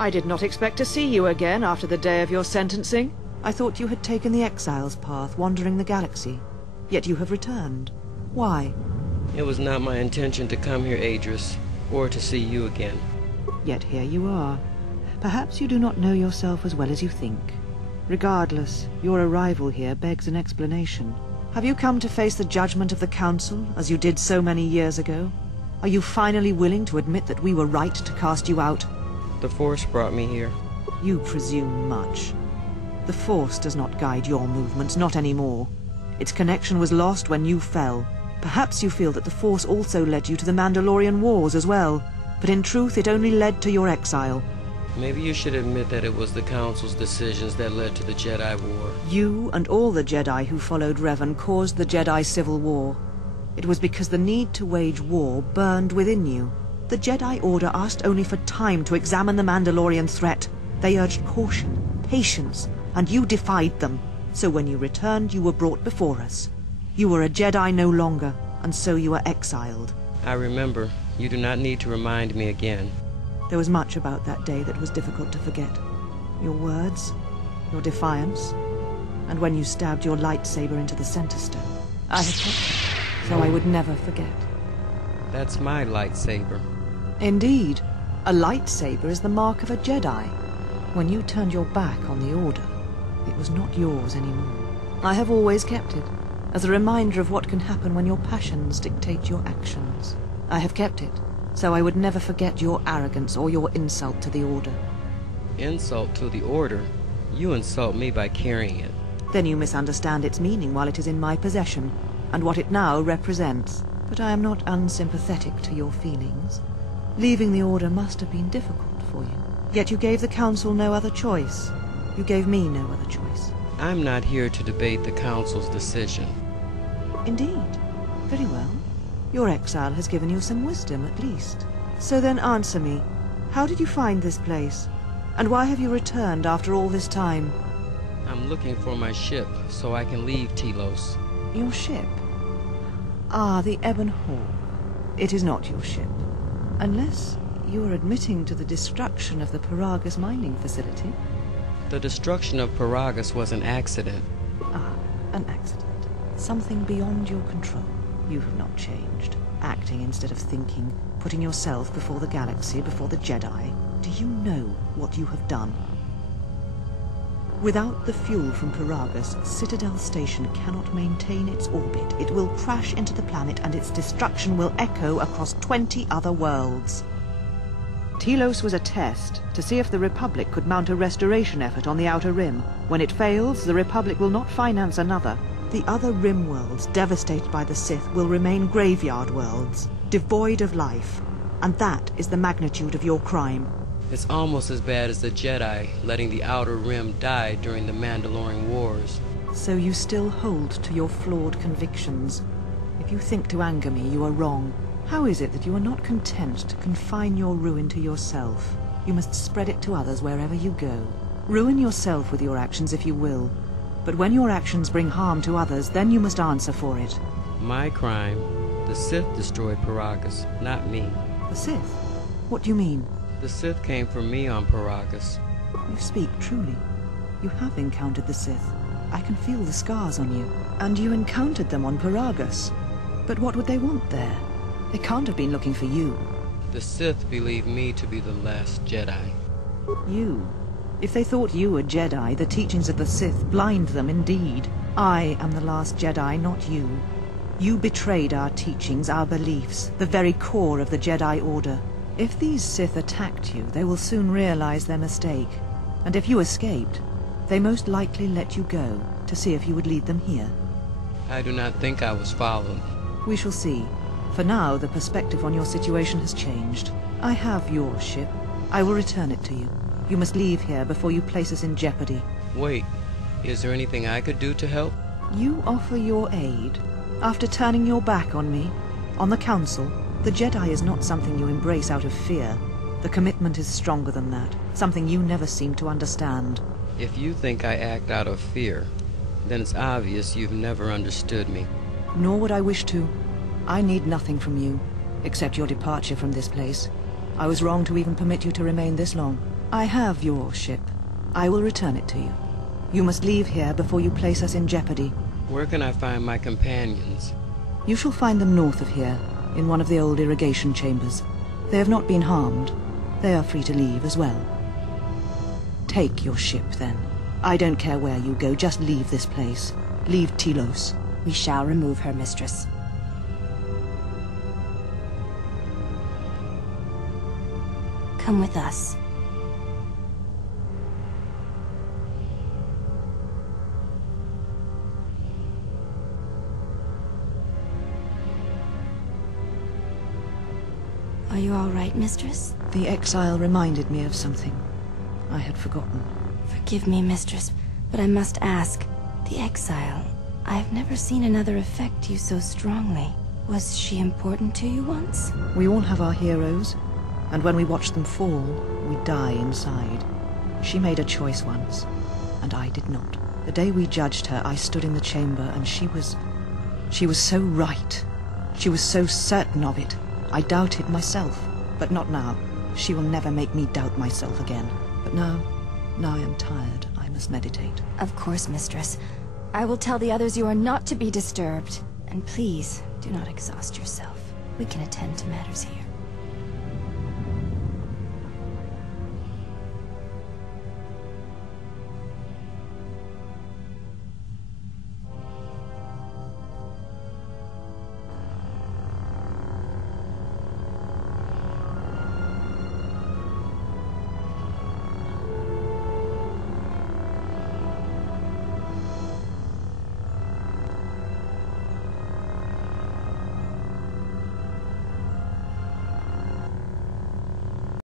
I did not expect to see you again after the day of your sentencing. I thought you had taken the exile's path, wandering the galaxy. Yet you have returned. Why? It was not my intention to come here, Atris, or to see you again. Yet here you are. Perhaps you do not know yourself as well as you think. Regardless, your arrival here begs an explanation. Have you come to face the judgment of the Council, as you did so many years ago? Are you finally willing to admit that we were right to cast you out? The Force brought me here. You presume much. The Force does not guide your movements, not anymore. Its connection was lost when you fell. Perhaps you feel that the Force also led you to the Mandalorian Wars as well, but in truth it only led to your exile. Maybe you should admit that it was the Council's decisions that led to the Jedi War. You and all the Jedi who followed Revan caused the Jedi Civil War. It was because the need to wage war burned within you. The Jedi Order asked only for time to examine the Mandalorian threat. They urged caution, patience, and you defied them. So when you returned, you were brought before us. You were a Jedi no longer, and so you were exiled. I remember. You do not need to remind me again. There was much about that day that was difficult to forget. Your words, your defiance, and when you stabbed your lightsaber into the center stone. I have kept it, so I would never forget. That's my lightsaber. Indeed. A lightsaber is the mark of a Jedi. When you turned your back on the Order, it was not yours anymore. I have always kept it, as a reminder of what can happen when your passions dictate your actions. I have kept it, so I would never forget your arrogance or your insult to the Order. Insult to the Order? You insult me by carrying it. Then you misunderstand its meaning while it is in my possession, and what it now represents. But I am not unsympathetic to your feelings. Leaving the Order must have been difficult for you. Yet you gave the Council no other choice. You gave me no other choice. I'm not here to debate the Council's decision. Indeed. Very well. Your exile has given you some wisdom, at least. So then answer me. How did you find this place? And why have you returned after all this time? I'm looking for my ship, so I can leave Telos. Your ship? Ah, the Ebon Hawk. It is not your ship. Unless you are admitting to the destruction of the Paragus mining facility. The destruction of Paragus was an accident. Ah, an accident. Something beyond your control. You have not changed. Acting instead of thinking, putting yourself before the galaxy, before the Jedi. Do you know what you have done? Without the fuel from Paragus, Citadel Station cannot maintain its orbit. It will crash into the planet and its destruction will echo across 20 other worlds. Telos was a test to see if the Republic could mount a restoration effort on the Outer Rim. When it fails, the Republic will not finance another. The other Rim worlds, devastated by the Sith, will remain graveyard worlds, devoid of life. And that is the magnitude of your crime. It's almost as bad as the Jedi letting the Outer Rim die during the Mandalorian Wars. So you still hold to your flawed convictions. If you think to anger me, you are wrong. How is it that you are not content to confine your ruin to yourself? You must spread it to others wherever you go. Ruin yourself with your actions if you will. But when your actions bring harm to others, then you must answer for it. My crime. The Sith destroyed Paragus, not me. The Sith? What do you mean? The Sith came for me on Paragus. You speak truly. You have encountered the Sith. I can feel the scars on you. And you encountered them on Paragus. But what would they want there? They can't have been looking for you. The Sith believed me to be the last Jedi. You? If they thought you were Jedi, the teachings of the Sith blind them indeed. I am the last Jedi, not you. You betrayed our teachings, our beliefs, the very core of the Jedi Order. If these Sith attacked you, they will soon realize their mistake. And if you escaped, they most likely let you go, to see if you would lead them here. I do not think I was followed. We shall see. For now, the perspective on your situation has changed. I have your ship. I will return it to you. You must leave here before you place us in jeopardy. Wait, is there anything I could do to help? You offer your aid. After turning your back on me, on the Council, the Jedi is not something you embrace out of fear. The commitment is stronger than that, something you never seem to understand. If you think I act out of fear, then it's obvious you've never understood me. Nor would I wish to. I need nothing from you, except your departure from this place. I was wrong to even permit you to remain this long. I have your ship. I will return it to you. You must leave here before you place us in jeopardy. Where can I find my companions? You shall find them north of here, in one of the old irrigation chambers. They have not been harmed. They are free to leave as well. Take your ship, then. I don't care where you go, just leave this place. Leave Telos. We shall remove her, mistress. Come with us. Are you all right, mistress? The exile reminded me of something I had forgotten. Forgive me, mistress, but I must ask. The exile, I have never seen another affect you so strongly. Was she important to you once? We all have our heroes, and when we watch them fall, we die inside. She made a choice once, and I did not. The day we judged her, I stood in the chamber, and she was so right. She was so certain of it. I doubted myself, but not now. She will never make me doubt myself again. But now I am tired. I must meditate. Of course, mistress. I will tell the others you are not to be disturbed. And please, do not exhaust yourself. We can attend to matters here.